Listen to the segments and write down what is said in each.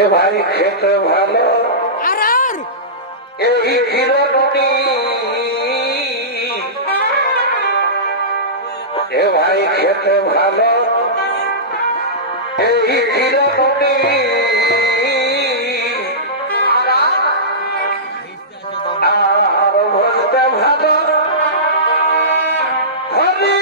এ ভাই খেতে ভালো এই হিরণী, এ ভাই খেতে ভালো এই হিরণী, আর ভজতে ভালো হরি।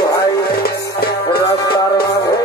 भाई रास्तार माঝে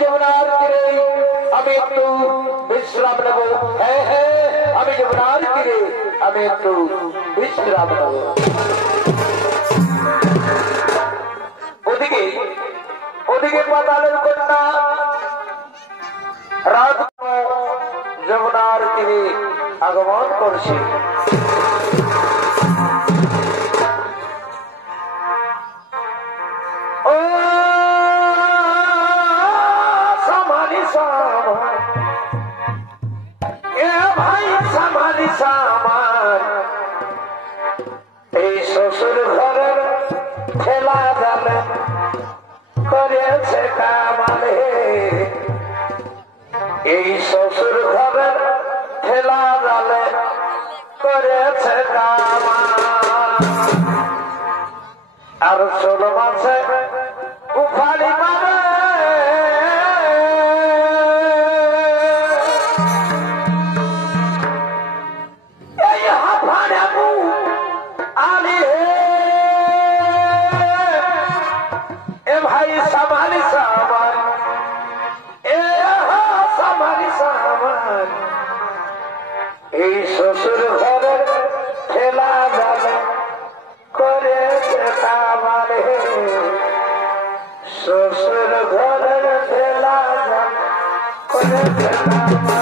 যমুনার তীরে আমি একটু বিশ্রাম নেব। হ্যাঁ হ্যাঁ, আমি যমুনার তীরে আমি একটু বিশ্রাম নেব। ওদিকে ওদিকে পাতালের কন্যা রাত যমুনার তীরে আগমন করছে। ও সামালি সামান, এ ভাই সামালি সামান, এই শ্বশুর ঘরের ঠেলা জালে করেছে কামালে, এই শ্বশুর ঘরের ঠেলা জালে করেছে কামাল। আর 16 মাসে উফাড়ি মারে এই হাফাড়ে আলি এ ভাই সামালি সামান, এ সামালি সামান, এই শ্বশুর ঘরের ঠেলা জালে করেছে কামালে, শ্বশুর ঘরের ঠেলা জালে করেছে কামালে।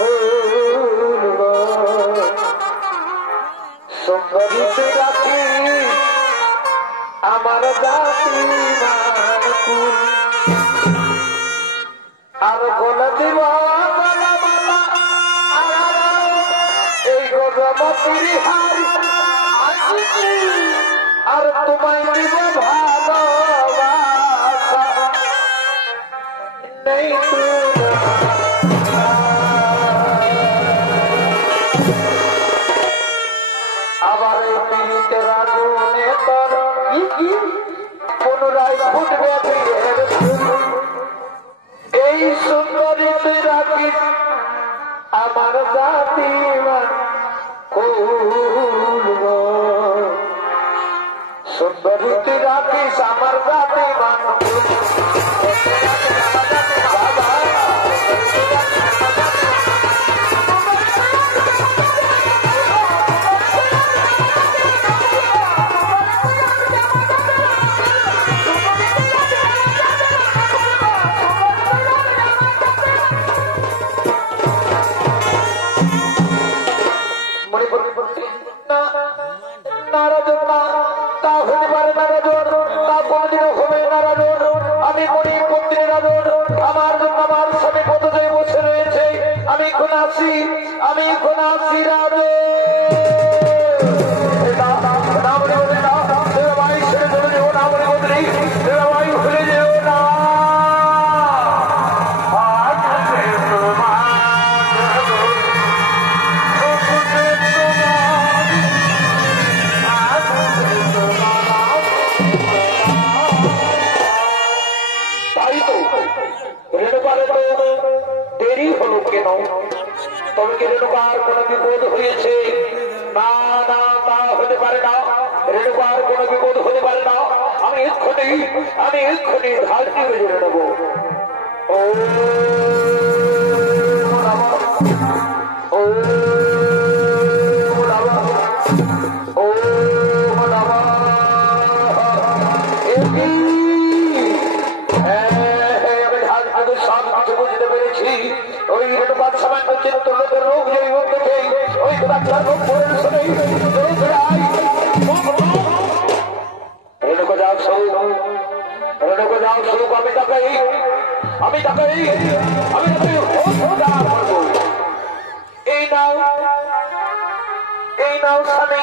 Oh জাতি মানকুল আর বলে দিব এই গজমতির হার আর তোমায় দিব ভালোবাসা নেই আবার এই পীড়িতের আগুনে তোর পুনরায় ফুটবে বীরের ফুল এই সুন্দরী তুই রাখিস আমার জাতি কুল সুন্দরী তুই রাখিস আমার জাতি মান আমি কোন আসি রাজে ভাই ছেড়ে চলে যেও না মনে বদলি ভাই ভুলে যেও না তাই তো রেণুকারে তো দেরি হলো কেন তবে কি রেণুকার কোন বিপদ হয়েছে না না তা হতে পারে না রেণুকার কোন বিপদ হতে পারে না আমি এক্ষুনি ধারটি হয়ে নেব ও ও ও সব কিছু বুঝতে পেরেছি ওই রেণুকার সময় পর্যন্ত লোকের রোগ যেই হোক দেখে ওই ডাক্তার রোগ করে রেণুকা যাও সৌক আমি তাকে এই নাও স্বামী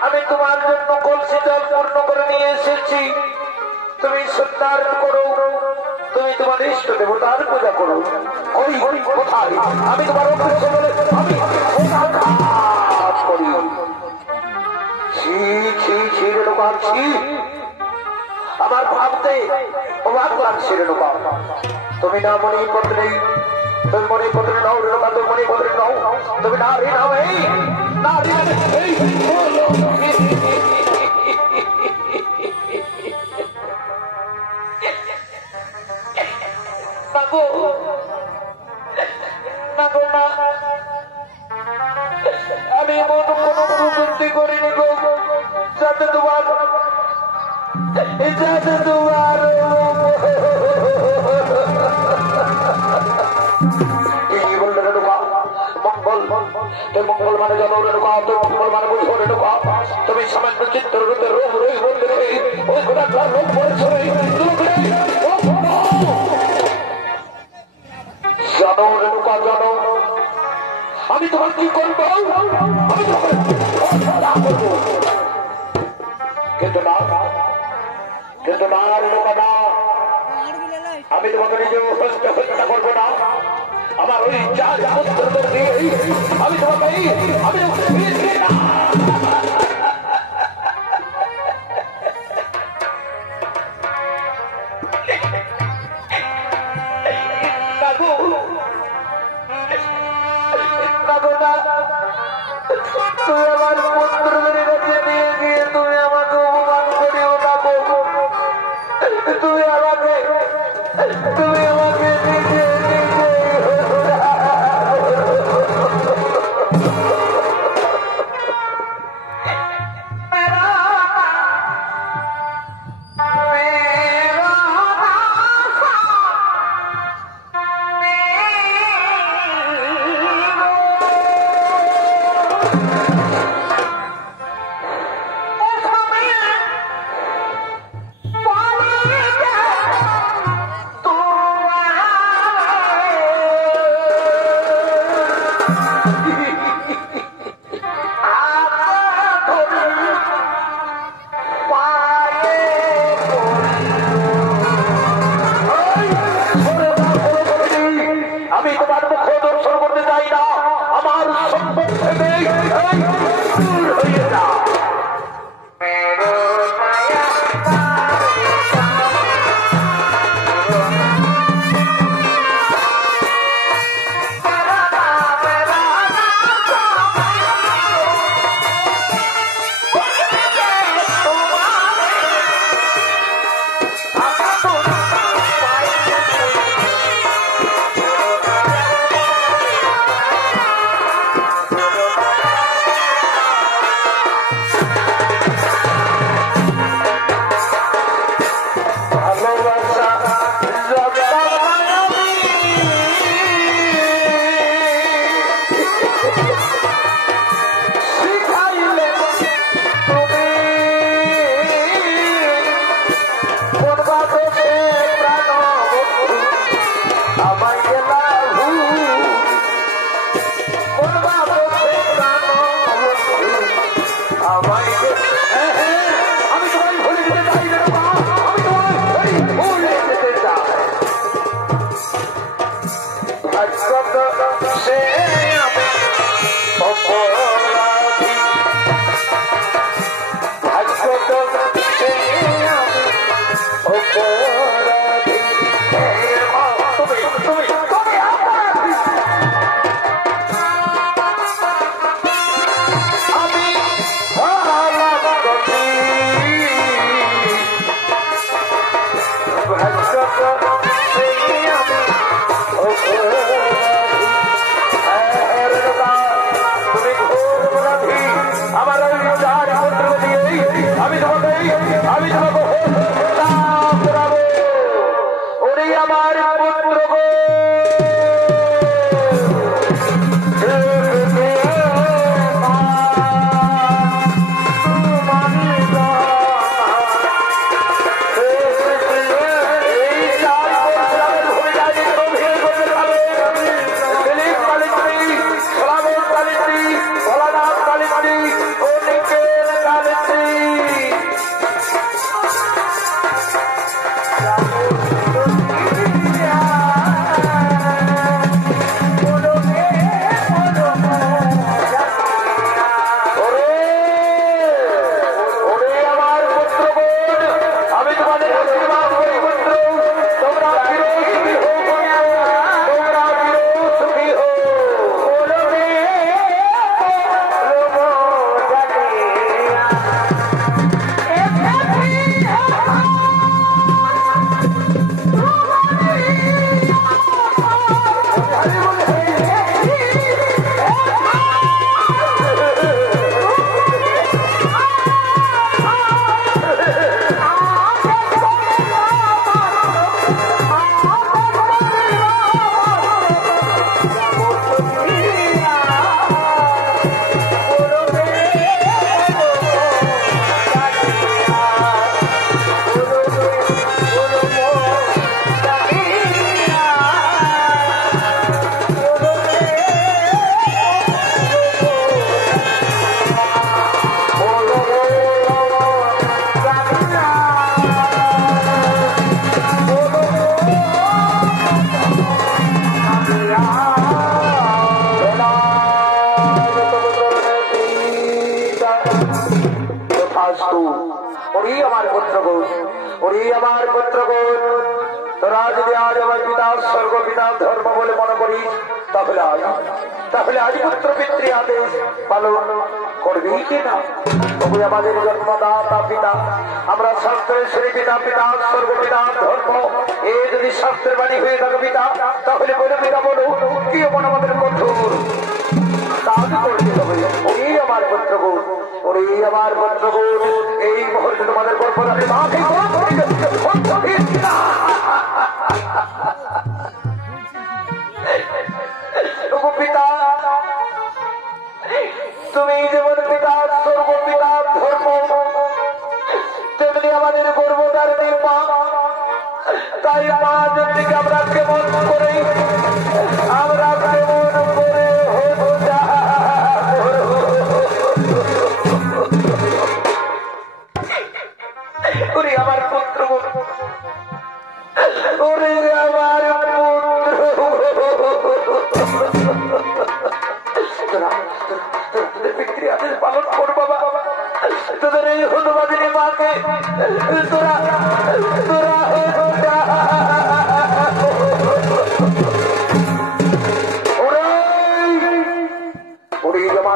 আমি তোমার জন্য কলসি জল পূর্ণ করে নিয়ে এসেছি তুমি সত্যার করো তুমি তোমার ইষ্ট দেবতার পূজা করো ওই কোথায় আমি তোমার অভ্যস্ত বলে আমি করি রেণুকা আমার ভাবতে অবাক লাগছে রেণুকা তুমি না মণিপত্রে তুমি মণিপত্রে নাও রেণুকা তুমি মণিপত্রে নাও তুমি নারী নাও এই নারী আমি এমন কোন প্রবৃত্তি করিনি গো যাতে তোমার মঙ্গল মানে জানো রেণুকা মঙ্গল মানে বুঝো রেণুকা তুমি সামান্য চিত্রগত রোগ দেখে ওই গোটা রোগ পড়েছে জানো রেণুকা জানো আমি তোমার কি করবো আমি কিন্তু না রেণুকা না আমি তোমাকে নিজে হত্যা করবো না আমার ওই আমি তোমাকে তুমি আমার পুত্রদের কাছে নিয়ে গিয়ে তুমি আমাকে অপমান করিও না তুমি আমাকে আমি তোমার মুখ দর্শন করতে চাই না, আমার সম্পদ থেকে দূর হয়ে যা। তোরা যদি আজ আমার পিতা স্বর্গ পিতা ধর্ম বলে মনে করিস তাহলে আজ পুত্র পিতৃ আদেশ পালন করবি কিনা? তবে আমাদের জন্মদাতা পিতা, আমরা শাস্ত্রের শ্রী পিতা পিতা স্বর্গ পিতা ধর্ম, এ যদি শাস্ত্রের বাণী হয়ে থাকে পিতা, তাহলে বলে পিতা বলো কি এমন আমাদের কঠোর কাজ করতে হবে? ওই আমার পুত্রগণ, ওই আমার পুত্রগণ, এই মুহূর্তে তোমাদের গর্ভধারী মাকে পিতা, তুমি যেমন পিতা স্বর্গ পিতা ধর্ম, তেমনি আমাদের গর্ভধারী মা। তাই মা যেদিকে আমরা কেমন করে হতে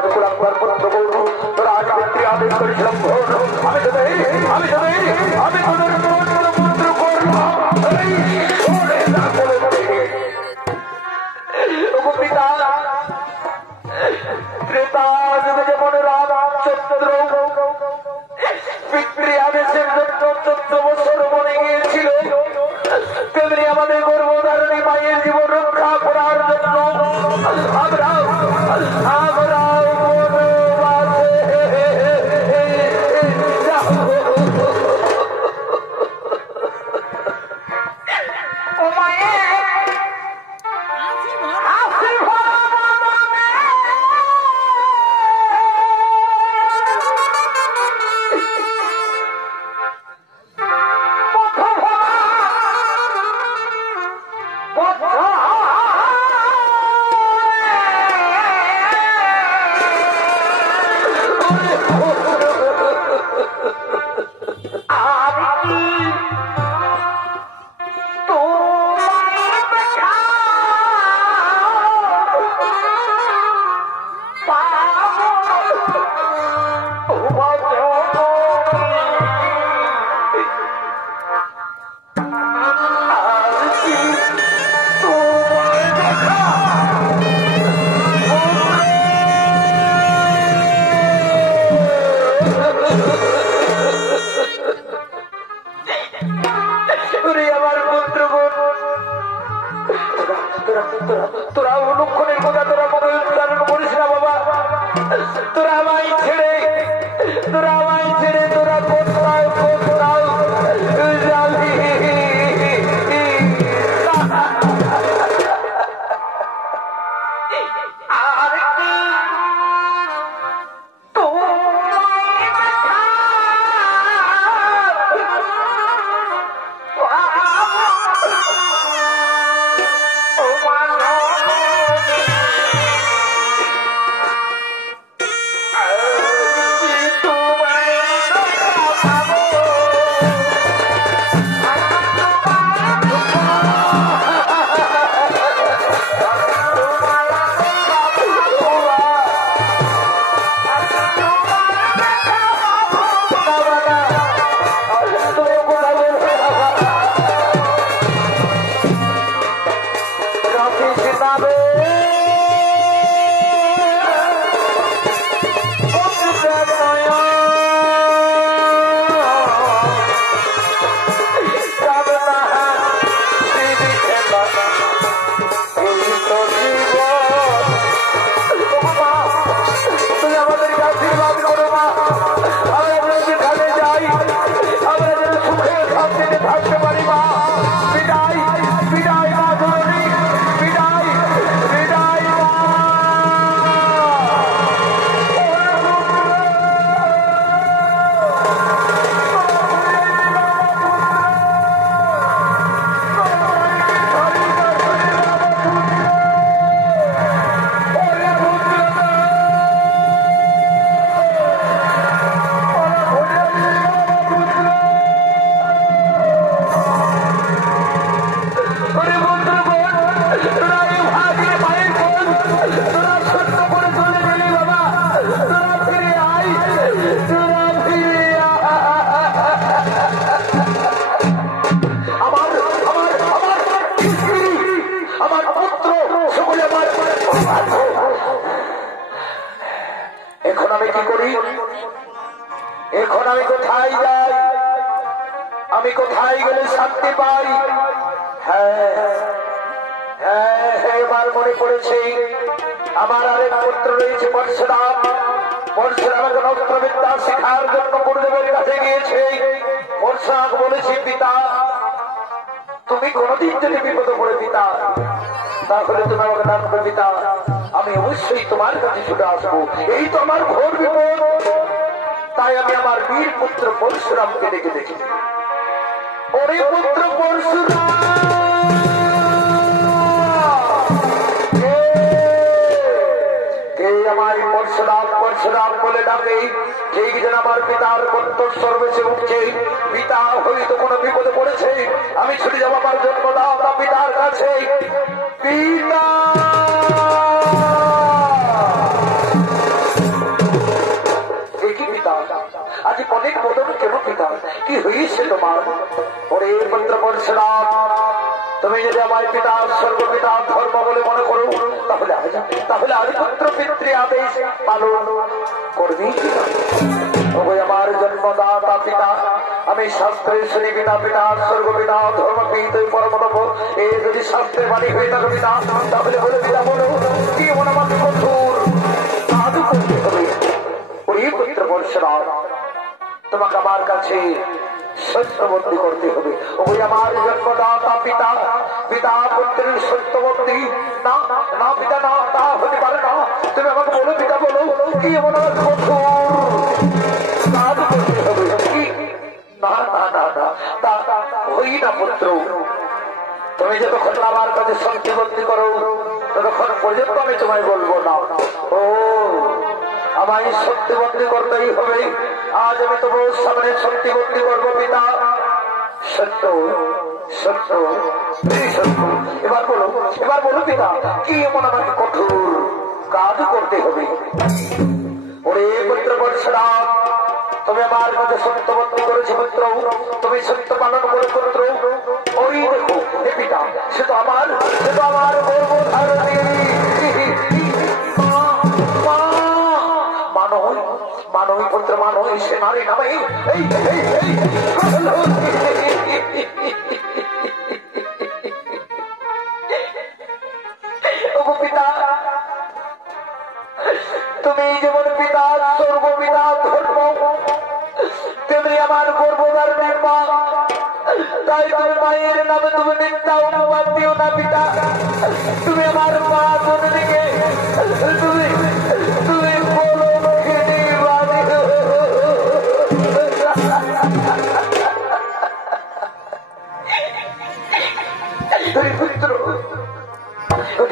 কুলাঙ্গার পুত্র গৌর তোরা আজ পিতৃ আদেশ করেছিলাম ঘোর আমি তোদের পুত্র করলাম পিতা ত্রেতা যুগে যেমন রামচন্দ্র পিতৃ আদেশের জন্য 14 বছর মনে গিয়েছিল তেমনি আমাদের গর্ভধারণী মায়ের জীবন রক্ষা করার জন্য আমরা তোরা অনুক্ষণের কথা তোরা মনে উচ্চারণ করিস না বাবা তোরা আমায় ছেড়ে তোরা কোথাও যাবি এখন আমি কোথায় যাই আমি কোথায় গেলে শান্তি পাই এবার মনে পড়েছে আমার আরেক পুত্র রয়েছে পরশুরাম পরশুরামকে অস্ত্রবিদ্যা শেখার জন্য গুরুদেবের কাছে গিয়েছে পরশুরাম বলেছি পিতা তুমি কোনদিন যদি বিপদে পড়ে পিতা তাহলে তুমি আমাকে ডাকবে পিতা আমি অবশ্যই তোমার কাছে ছুটে আসবো এই তো আমার ঘোর বিপদ তাই আমি আমার বীর পুত্র পরশুরামকে ডেকে দেখি ওরে পুত্র পরশুরাম আমার পরশুরাম পরশুরাম বলে ডাকে ঠিক যেন আমার পিতার কণ্ঠস্বর বেঁচে উঠছে পিতা হয়তো কোনো বিপদে পড়েছে আমি ছুটে যাবো আমার জন্মদাতা পিতার কাছে পিতা পরশুরাম তুমি যদি আমার পিতা স্বর্গপিতা ধর্ম বলে মনে করো তাহলে আর পুত্র পিতৃ আদেশ পালন করবি আমার জন্মদাতা পিতা আমি শাস্ত্রের শ্রী পিতা পিতা স্বর্গপিতা ধর্মপিত পরমনব এ যদি শাস্ত্রের বাণী হয়ে থাকে পিতা তাহলে বলে পিতা বলো কি মনে আমাকে কঠোর কাজ করতে হবে ওই পুত্র পরশুরাম তোমাকে আমার কাছে সত্যবন্দী করতে হবে ওই আমার জন্মদাতা পিতা পিতা পুত্রের সত্যবন্দী না না পিতা না তা হতে পারে না তুমি আমাকে বলো পিতা বলো কি এমন আমার কঠোর কাজ করতে হবে কি না না না না ওই না পুত্র তুমি যতক্ষণ আমার কাছে সত্যবন্দী করো ততক্ষণ পর্যন্ত আমি তোমায় বলবো না ও আমায় সত্যবন্দী করতেই হবে আজ আমি তোমার সামনে সত্যবন্দী করবো পিতা সত্য সত্য সত্য এবার বলো পিতা কি এমন আমাকে কঠোর কাজ করতে হবে ওরে পুত্র পরশুরাম তুমি আমার কাছে সত্যবন্দী করেছো পুত্র তুমি সত্য পালন করে পুত্র ওই দেখো হে পিতা সে তো আমার গর্ভধারণী মানবী পুত্র মানবী সে নারী নামে পিতা তুমি যেমন পিতা স্বর্গপিতা ধর্ম তেমনি আমার গর্ভধারণের মা তাই তুমি মায়ের নামে তুমি মিথ্যা অনুবাদ দিও না পিতা তুমি আমার মা জননীকে তুমি বলো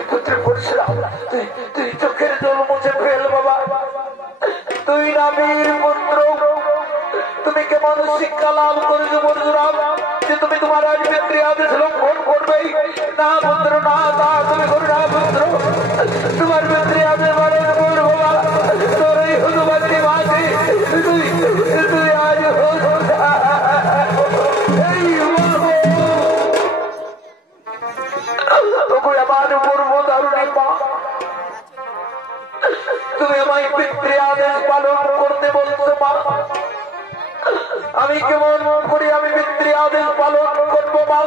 পুত্র পরশুরাম তুই চোখের জল মুছে ফেল বাবা তুই নামের পুত্র তুমি কেমন শিক্ষা লাভ করেছো পরশুরাম যে তুমি তোমার আজ পিতৃ আদেশ লঙ্ঘন করবে না পুত্র না তা তুমি করো না পুত্র তোমার পিতৃ আদেশ পালন করো বাবা তোর এই হনুমানটি মাঝে তুই আজ তুমি আমায় পিতৃ আদেশ পালন করতে বলছো মা আমি কেমন করে আমি পিতৃ আদেশ পালন করবো মা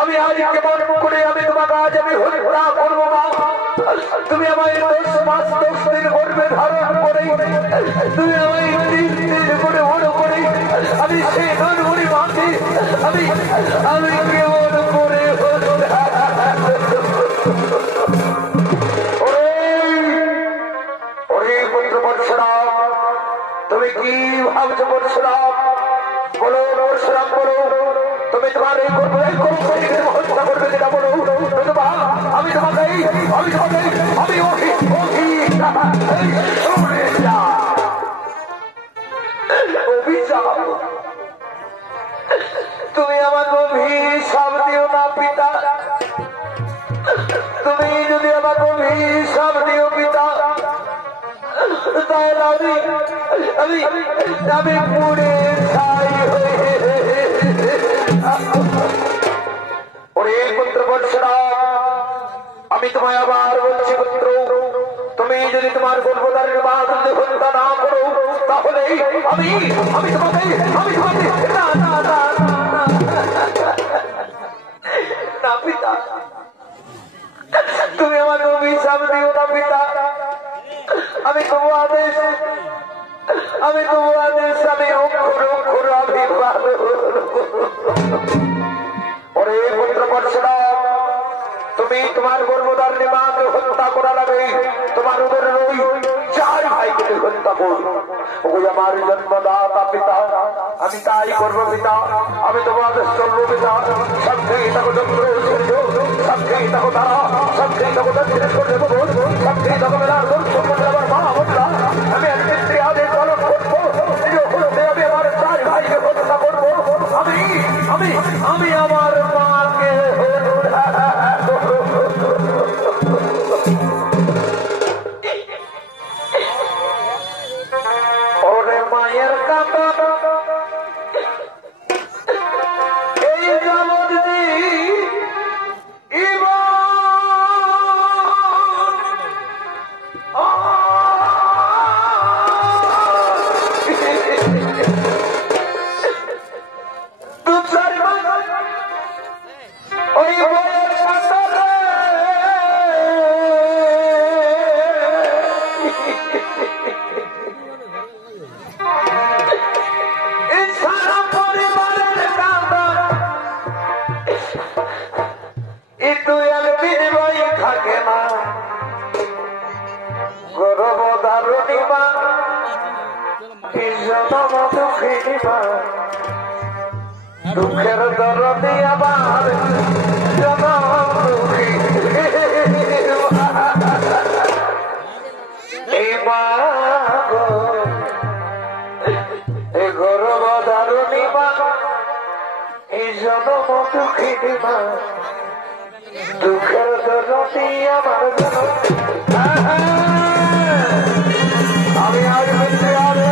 আমি আজ কেমন করে আমি তোমাকে আজ আমি হত্যা করবো মা তুমি আমায় 10 মাস 10 দিন গর্ভে ধারণ করে তুমি আমায় 3 দিন করে বড় করে আমি সেই ধনমণি মাকে আমি কেমন করে তুমি কি ভাবছো পরশুরাম বলো পরশুরাম বলো তুমি তোমার এই হত্যা করবে কিনা বলো আমি তোমাকে অভিশাপ তুমি আমাকে অভিশাপ দিও না পিতা তুমি যদি আমাকে অভিশাপ দিও পিতা তাহলে আমি পুড়ে ছাই ওরে পুত্র পরশুরাম আমি তোমায় আবার বলছি পুত্র তুমি যদি তোমার গর্ভধারণের মা যদি হত্যা না করো তাহলে আমি তোমাকে না পিতা তুমি আমাকে অভিশাপ দিও না পিতা আমি তবু আদেশ আমি অক্ষর আবির্ভাব ওরে পুত্র পরশুরাম তুমি তোমার গর্ভধারণী মাকে হত্যা করা লাগে তোমার উদর রই 4 ভাইকে তুমি হত্যা করো ওই আমার জন্মদাতা পিতা আমি তাই করবো পিতা আমি তোমাদের চলবো পিতা সবকে তাকে চন্দ্র সূর্য সবকে তাকে তারা সবকে তাকে দক্ষিণে সূর্য সবকে তাকে মেলার আমার মা বললাম আমি একটি আদেশ পালন করবো আমি আমার 4 ভাইকে হত্যা করবো আমি আমার মাকে ওরে মায়ের কাপড় এই জল দুঃখের দরদে আবার এই মা এই গর্ব দারুণী মা এই জনম দুঃখিনী মা দুঃখের দরদে আমার আমি আজ মিত্রে আমি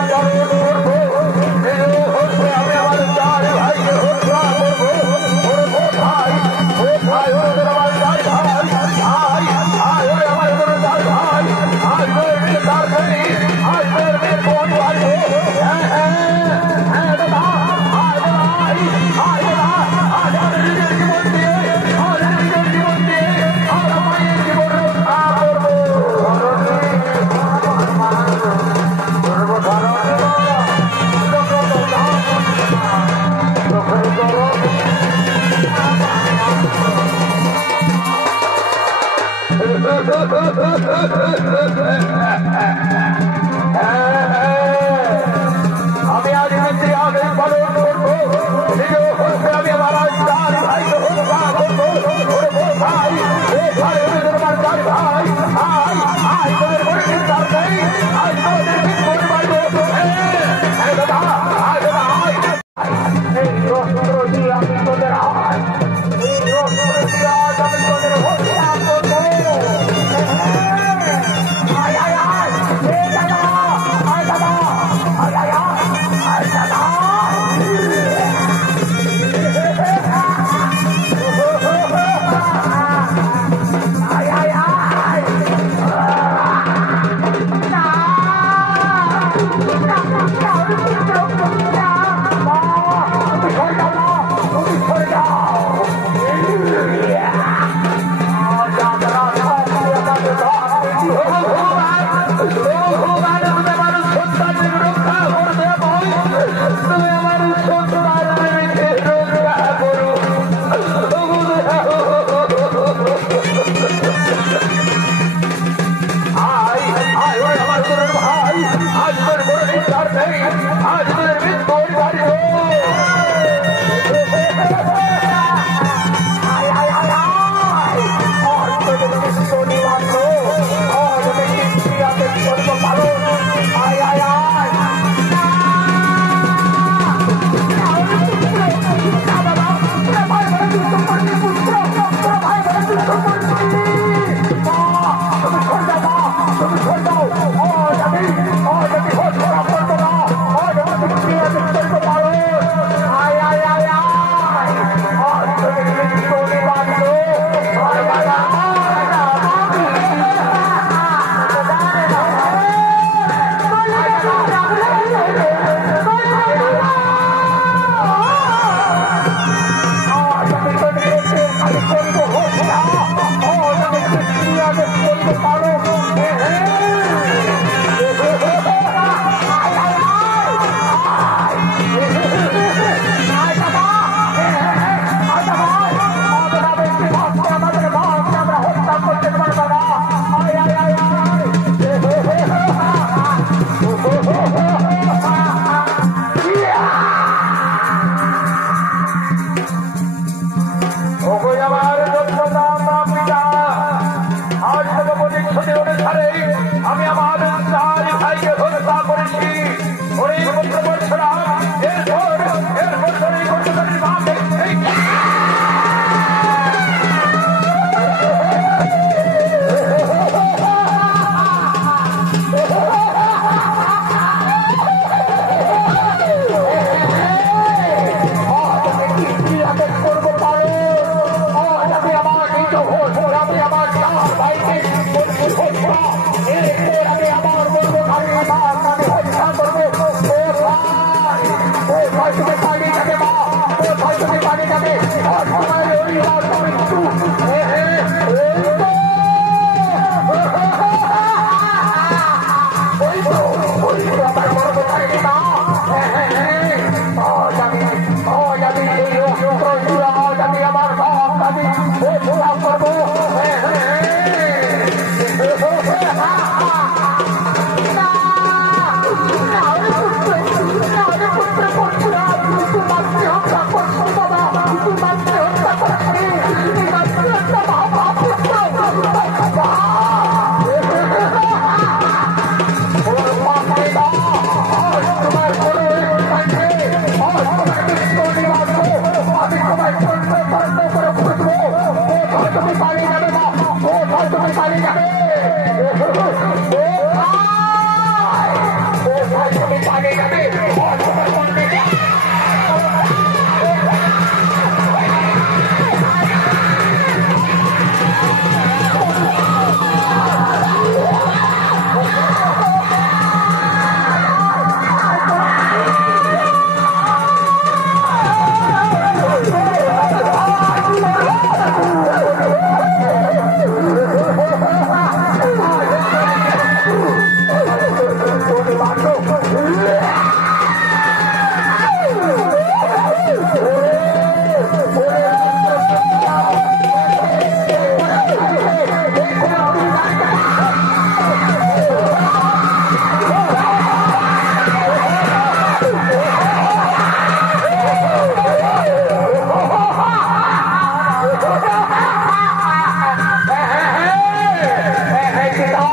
পিতা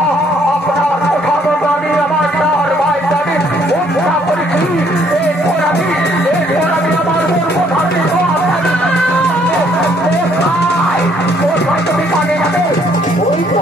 আপনার কথা জানি আমার চার ভাই জানি উৎসাহ করেছি এরপর আমি আমার গর্ভধারী তুমি কানে যাবে ওই তো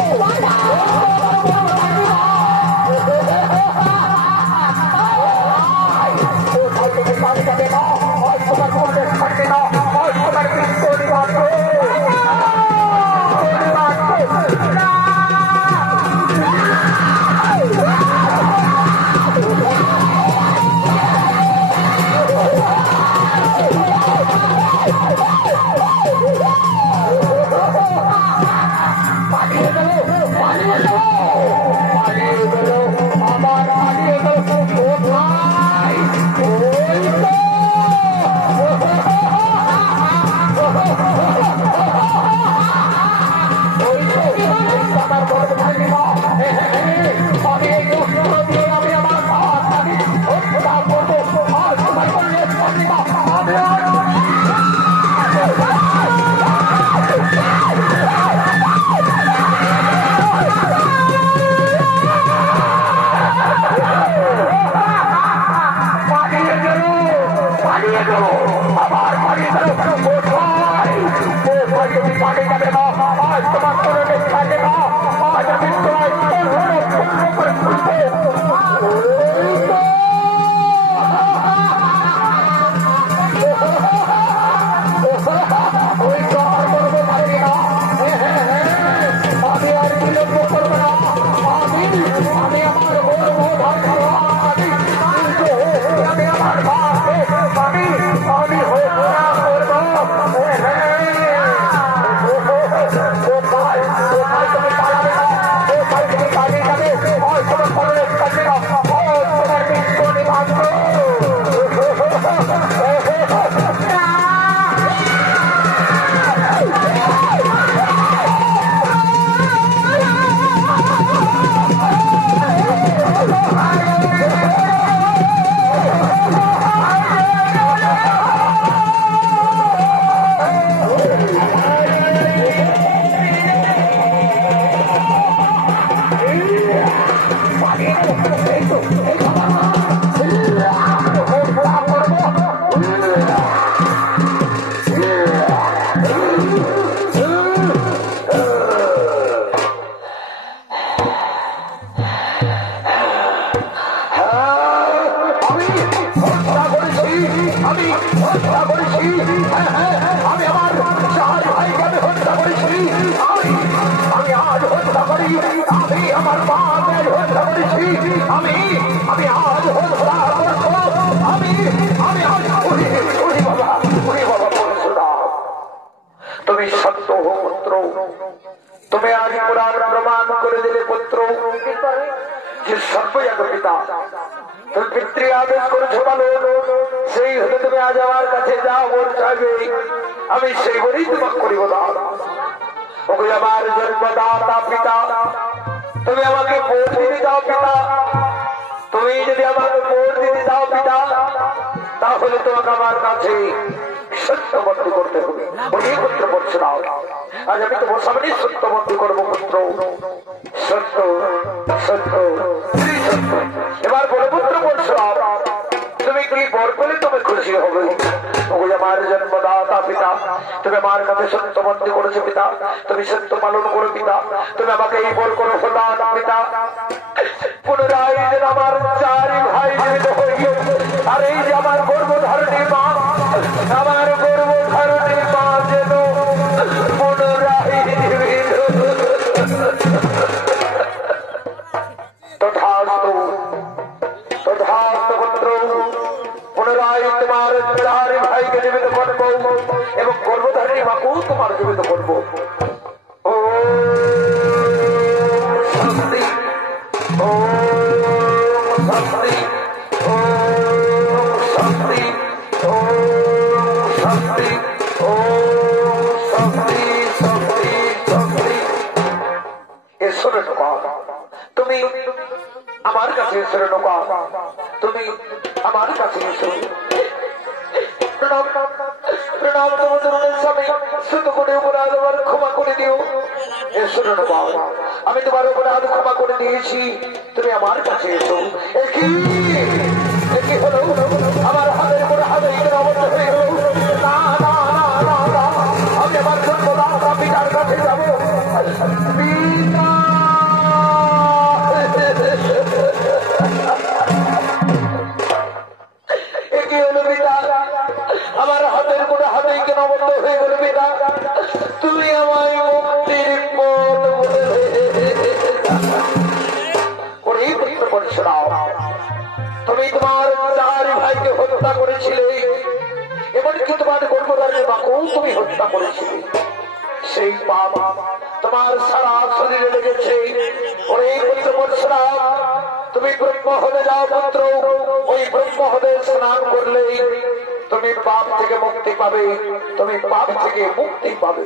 আমি তোমার অপরাধ ক্ষমা করে দিয়েছি, তুমি আমার কাছে এসো। একই হলো আমার হাতের উপরে হাতে অবস্থা হয়ে গেল। না না না না না, আমি আমার জন্মদাতা পিতার কাছে যাবো। একই হলো পিতা, আমার হাতের উপরে হাতে কেন অবস্থা হয়ে গেল। পিতা তুমি আমায় মুক্তির পথ শোনাও। তুমি তোমার 4 ভাইকে হত্যা করেছিলে, এমনকি তোমার গর্ভধারী মাকেও তুমি হত্যা করেছিলে। সেই পাপ তোমার সারা শরীরে লেগেছে। ওরে পুত্র পরশুরাম, তুমি ব্রহ্ম হতে যাও পুত্র। ওই ব্রহ্ম হতে স্নান করলে তুমি পাপ থেকে মুক্তি পাবে, তুমি পাপ থেকে মুক্তি পাবে।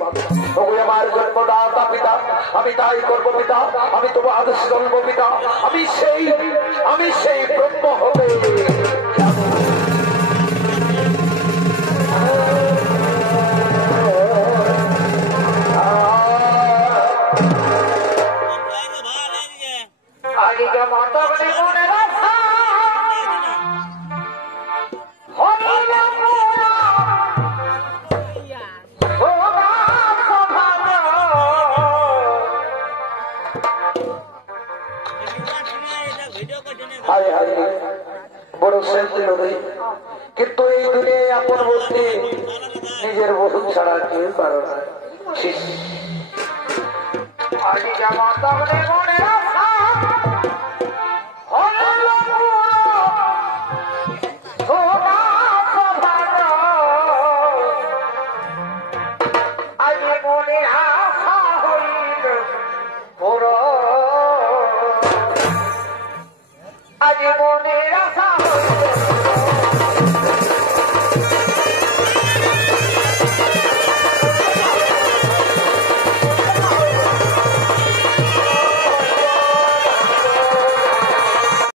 ওই আমার জন্মদাতা পিতা, আমি তাই করবো পিতা। আমি তোমার আদেশ করবো পিতা। আমি সেই ব্রহ্ম হতে আগে মাতা মনে রাখা বড় শান্তি হবে। কিন্তু এই দুনিয়ায় আপন বলতে নিজের বহু ছাড়া কেউ পারো না। আগে মাতা মনে রাখা আজ মনে আশা হইল